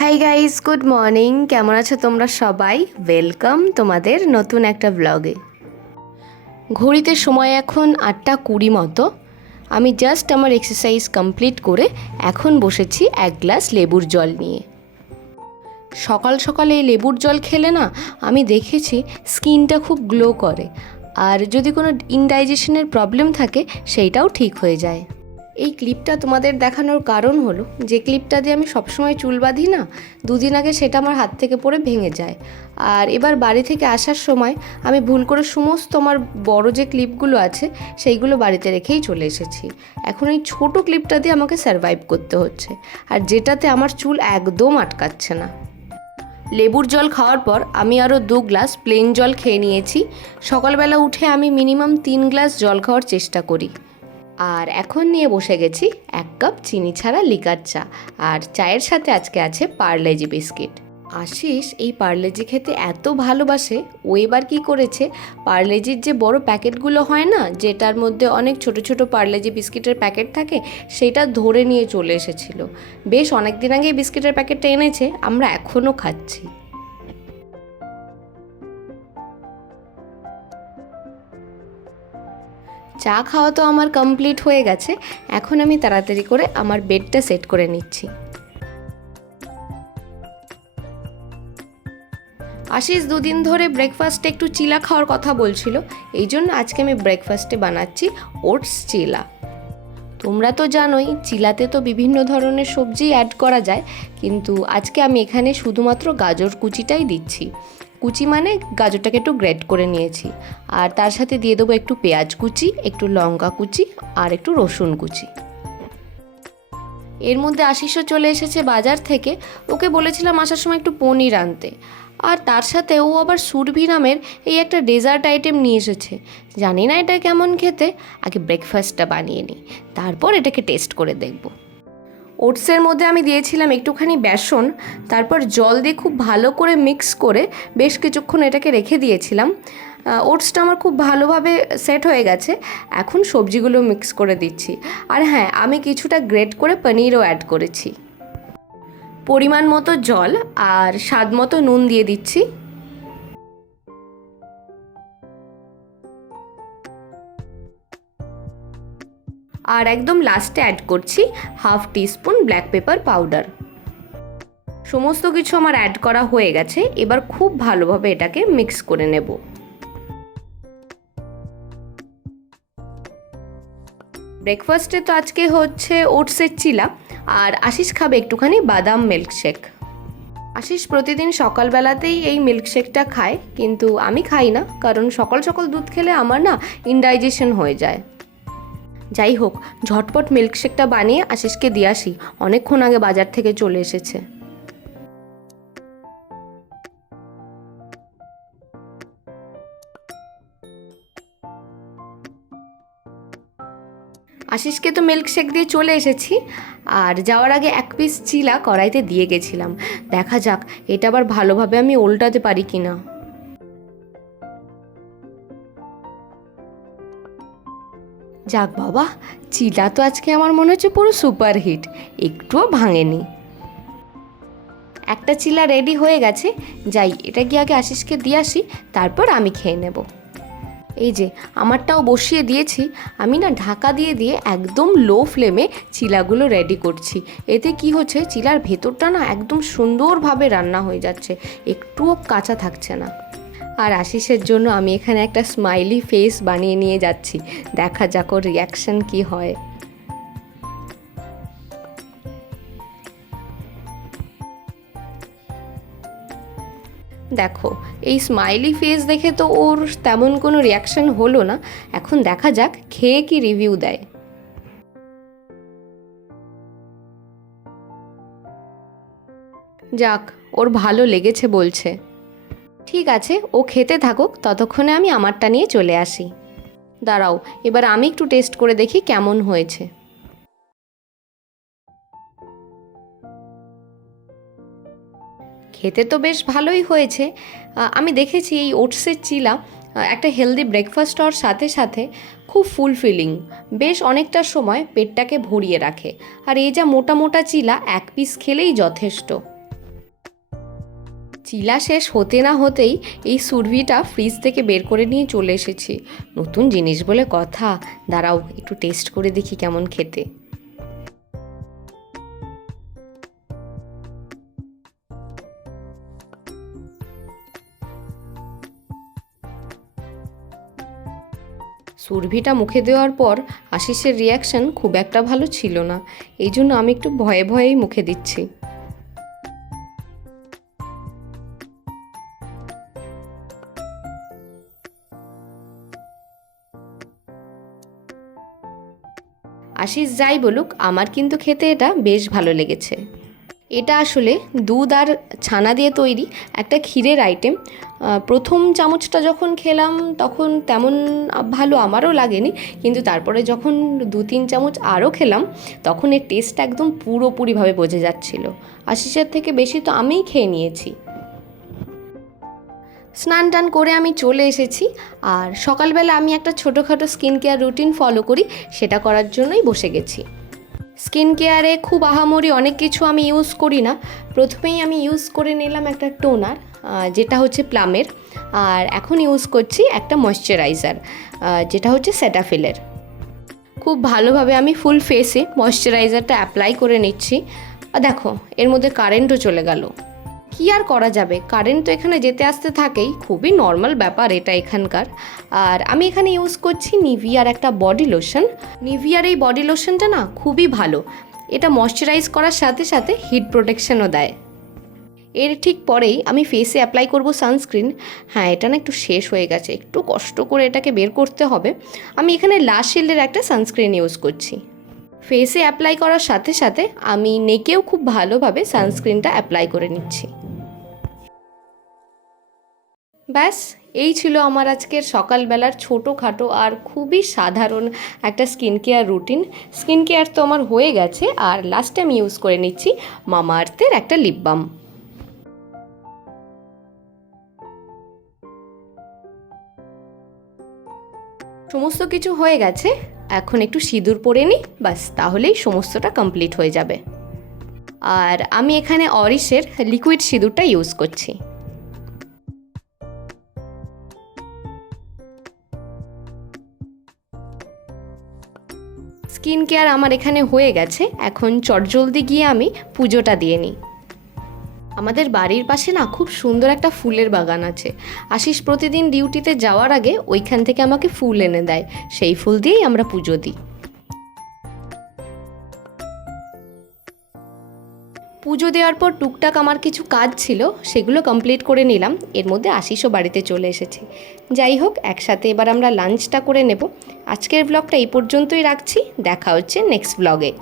Hi guys, good morning. কেমন আছো তোমরা সবাই? ওয়েলকাম তোমাদের নতুন একটা ব্লগে। ঘড়িতে সময় এখন 8:20 মতো। আমি জাস্ট আমার এক্সারসাইজ কমপ্লিট করে এখন বসেছি এক গ্লাস লেবুর জল নিয়ে। সকাল সকালে এই লেবুর জল খেলে না, আমি দেখেছি স্কিনটা খুব গ্লো করে, আর যদি কোনো ইনডাইজেশনের প্রবলেম থাকে সেইটাও ঠিক হয়ে যায়। এই ক্লিপটা তোমাদের দেখানোর কারণ হলো, যে ক্লিপটা দিয়ে আমি সবসময় চুল বাঁধি না, দুদিন আগে সেটা আমার হাত থেকে পড়ে ভেঙে যায়। আর এবার বাড়ি থেকে আসার সময় আমি ভুল করে সমস্ত আমার বড় যে ক্লিপগুলো আছে সেইগুলো বাড়িতে রেখেই চলে এসেছি। এখন এই ছোট ক্লিপটা দিয়ে আমাকে সারভাইভ করতে হচ্ছে, আর যেটাতে আমার চুল একদম আটকাচ্ছে না। লেবুর জল খাওয়ার পর আমি আরও 2 গ্লাস প্লেন জল খেয়ে নিয়েছি। সকালবেলা উঠে আমি মিনিমাম 3 গ্লাস জল খাওয়ার চেষ্টা করি। আর এখন নিয়ে বসে গেছি 1 কাপ চিনি ছাড়া লিকার চা, আর চায়ের সাথে আজকে আছে পার্লেজি বিস্কিট। আশিস এই পার্লেজি খেতে এত ভালোবাসে, ও এবার কী করেছে, পার্লেজির যে বড় প্যাকেটগুলো হয় না, যেটার মধ্যে অনেক ছোট ছোট পার্লেজি বিস্কিটের প্যাকেট থাকে, সেটা ধরে নিয়ে চলে এসেছিল। বেশ অনেক দিন আগে এই বিস্কিটের প্যাকেটটা এনেছে, আমরা এখনও খাচ্ছি। চা খাওয়া তো আমার কমপ্লিট হয়ে গেছে। এখন আমি তাড়াতাড়ি করে আমার বেডটা সেট করে নিচ্ছি। আশিস দুদিন ধরে ব্রেকফাস্টে একটু চিলা খাওয়ার কথা বলছিল, এই জন্য আজকে আমি ব্রেকফাস্টে বানাচ্ছি ওটস চিলা। তোমরা তো জানোই চিলাতে তো বিভিন্ন ধরনের সবজি অ্যাড করা যায়, কিন্তু আজকে আমি এখানে শুধুমাত্র গাজর কুচিটাই দিচ্ছি। কুচি মানে গাজরটাকে একটু গ্রেট করে নিয়েছি, আর তার সাথে দিয়ে দেবো একটু পেঁয়াজ কুচি, একটু লঙ্কা কুচি, আর একটু রসুন কুচি। এর মধ্যে আশিসও চলে এসেছে বাজার থেকে। ওকে বলেছিলাম আসার সময় একটু পনির আনতে, আর তার সাথে ও আবার সুরভি নামের এই একটা ডেজার্ট আইটেম নিয়ে এসেছে। জানি না এটা কেমন খেতে, আগে ব্রেকফাস্টটা বানিয়ে নিই, তারপর এটাকে টেস্ট করে দেখব। ওটসের মধ্যে আমি দিয়েছিলাম একটুখানি বেসন, তারপর জল দিয়ে খুব ভালো করে মিক্স করে বেশ কিছুক্ষণ এটাকে রেখে দিয়েছিলাম। ওটসটা আমার খুব ভালোভাবে সেট হয়ে গেছে। এখন সবজিগুলো মিক্স করে দিচ্ছি, আর হ্যাঁ, আমি কিছুটা গ্রেট করে পনিরও অ্যাড করেছি। পরিমাণ মতো জল আর স্বাদ মতো নুন দিয়ে দিচ্ছি। আর একদম লাস্টে অ্যাড করছি half teaspoon black pepper powder. সমস্ত কিছু আমার অ্যাড করা হয়ে গেছে, এবার খুব ভালোভাবে এটাকে মিক্স করে নেব। ব্রেকফাস্টে তো আজকে হচ্ছে ওটসের চিলা, আর আশিস খাবে একটুখানি বাদাম মিল্কশেক। আশিস প্রতিদিন সকালবেলাতেই এই মিল্কশেকটা খায়, কিন্তু আমি খাই না, কারণ সকাল সকাল দুধ খেলে আমার না ইনডাইজেশন হয়ে যায়। যাই হোক, ঝটপট মিল্কশেকটা বানিয়ে আশিসকে দিয়ে আসি, অনেকক্ষণ আগে বাজার থেকে চলে এসেছে। আশিসকে তো মিল্কশেক দিয়ে চলে এসেছি, আর যাওয়ার আগে 1 পিস চিলা কড়াইতে দিয়ে গেছিলাম। দেখা যাক এটা আবার ভালোভাবে আমি উল্টাতে পারি কিনা। যাক বাবা, চিলা তো আজকে আমার মনে হচ্ছে পুরো সুপার হিট, একটুও ভাঙেনি। একটা চিলা রেডি হয়ে গেছে, যাই এটা গিয়ে আগে আশিসকে দিয়ে আসি, তারপর আমি খেয়ে নেব। এই যে আমারটাও বসিয়ে দিয়েছি। আমি না ঢাকা দিয়ে দিয়ে একদম লো ফ্লেমে চিলাগুলো রেডি করছি। এতে কি হচ্ছে, চিলার ভেতরটা না একদম সুন্দরভাবে রান্না হয়ে যাচ্ছে, একটুও কাঁচা থাকছে না। আর আশিসের জন্য আমি এখানে একটা স্মাইলি ফেস বানিয়ে নিয়ে যাচ্ছি, দেখা যাক ওর রিয়াকশান কী হয়। দেখো, এই স্মাইলি ফেস দেখে তো ওর তেমন কোনো রিয়াকশান হলো না। এখন দেখা যাক খেয়ে কি রিভিউ দেয়। যাক, ওর ভালো লেগেছে বলছে। ঠিক আছে, ও খেতে থাকুক, ততক্ষণে আমি আমারটা নিয়ে চলে আসি। দাঁড়াও, এবার আমি একটু টেস্ট করে দেখি কেমন হয়েছে। খেতে তো বেশ ভালোই হয়েছে। আমি দেখেছি এই ওটসের চিলা একটা হেলদি ব্রেকফাস্ট হওয়ার সাথে সাথে খুব ফুলফিলিং, বেশ অনেকটা সময় পেটটাকে ভরিয়ে রাখে। আর এই যা মোটা মোটা চিলা 1 পিস খেলেই যথেষ্ট। চিলা শেষ হতে না হতেই এই সুরভিটা ফ্রিজ থেকে বের করে নিয়ে চলে এসেছি। নতুন জিনিস বলে কথা, দাঁড়াও একটু টেস্ট করে দেখি কেমন খেতে। সুরভিটা মুখে দেওয়ার পর আশিসের রিয়াকশান খুব একটা ভালো ছিল না, এই জন্য আমি একটু ভয়ে ভয়েই মুখে দিচ্ছি। আশিস যাই বলুক, আমার কিন্তু খেতে এটা বেশ ভালো লেগেছে। এটা আসলে দুধ আর ছানা দিয়ে তৈরি একটা ক্ষীরের আইটেম। প্রথম চামচটা যখন খেলাম তখন তেমন ভালো আমারও লাগেনি, কিন্তু তারপরে যখন 2-3 চামচ আরও খেলাম তখন এর টেস্ট একদম পুরোপুরিভাবে বোঝা যাচ্ছিল। আশিসের থেকে বেশি তো আমিই খেয়ে নিয়েছি। স্নান টান করে আমি চলে এসেছি, আর সকালবেলা আমি একটা ছোটোখাটো স্কিন কেয়ার রুটিন ফলো করি, সেটা করার জন্যই বসে গেছি। স্কিন কেয়ারে খুব আহামরি অনেক কিছু আমি ইউজ করি না। প্রথমেই আমি ইউজ করে নিলাম একটা টোনার, যেটা হচ্ছে প্লামের, আর এখন ইউজ করছি একটা ময়শ্চারাইজার, যেটা হচ্ছে সেটাফিলের। খুব ভালোভাবে আমি ফুল ফেসে ময়শ্চারাইজারটা অ্যাপ্লাই করে নিচ্ছি। দেখো এর মধ্যে কারেন্টও চলে গেল, কি আর করা যাবে, কারেন্ট তো এখানে যেতে আসতে থাকেই, খুবই নর্মাল ব্যাপার এটা এখানকার। আর আমি এখানে ইউজ করছি নিভিয়ার একটা বডি লোশন। নিভিয়ার এই বডি লোশনটা না খুবই ভালো, এটা ময়শ্চারাইজ করার সাথে সাথে হিট প্রোটেকশনও দেয়। এর ঠিক পরেই আমি ফেসে অ্যাপ্লাই করব সানস্ক্রিন। হ্যাঁ, এটা না একটু শেষ হয়ে গেছে, একটু কষ্ট করে এটাকে বের করতে হবে। আমি এখানে লাস্ট শিল্ডের একটা সানস্ক্রিন ইউজ করছি। ফেসে অ্যাপ্লাই করার সাথে সাথে আমি নেকেও খুব ভালোভাবে সানস্ক্রিনটা অ্যাপ্লাই করে নিচ্ছি। ব্যাস, এই ছিল আমার আজকের সকালবেলার ছোটোখাটো আর খুবই সাধারণ একটা skin care routine. Skin care তো আমার হয়ে গেছে, আর লাস্টে আমি ইউজ করে নিচ্ছি মামাআর্থের একটা লিপ বাম। সমস্ত কিছু হয়ে গেছে, এখন একটু সিঁদুর পরে নিই, বাস তাহলেই সমস্তটা কমপ্লিট হয়ে যাবে। আর আমি এখানে অরিসের লিকুইড সিঁদুরটা ইউজ করছি। স্কিন কেয়ার আমার এখানে হয়ে গেছে, এখন চটজলদি গিয়ে আমি পুজোটা দিয়ে নিই। আমাদের বাড়ির পাশে না খুব সুন্দর একটা ফুলের বাগান আছে। আশিস প্রতিদিন ডিউটিতে যাওয়ার আগে ওইখান থেকে আমাকে ফুল এনে দেয়, সেই ফুল দিয়েই আমরা পুজো দিই। পুজো দেওয়ার পর টুকটাক আমার কিছু কাজ ছিল, সেগুলো কমপ্লিট করে নিলাম। এর মধ্যে আশিসও বাড়িতে চলে এসেছে। যাই হোক, একসাথে এবার আমরা লাঞ্চটা করে নেব। আজকের ব্লগটা এই পর্যন্তই রাখছি, দেখা হচ্ছে নেক্সট ব্লগে।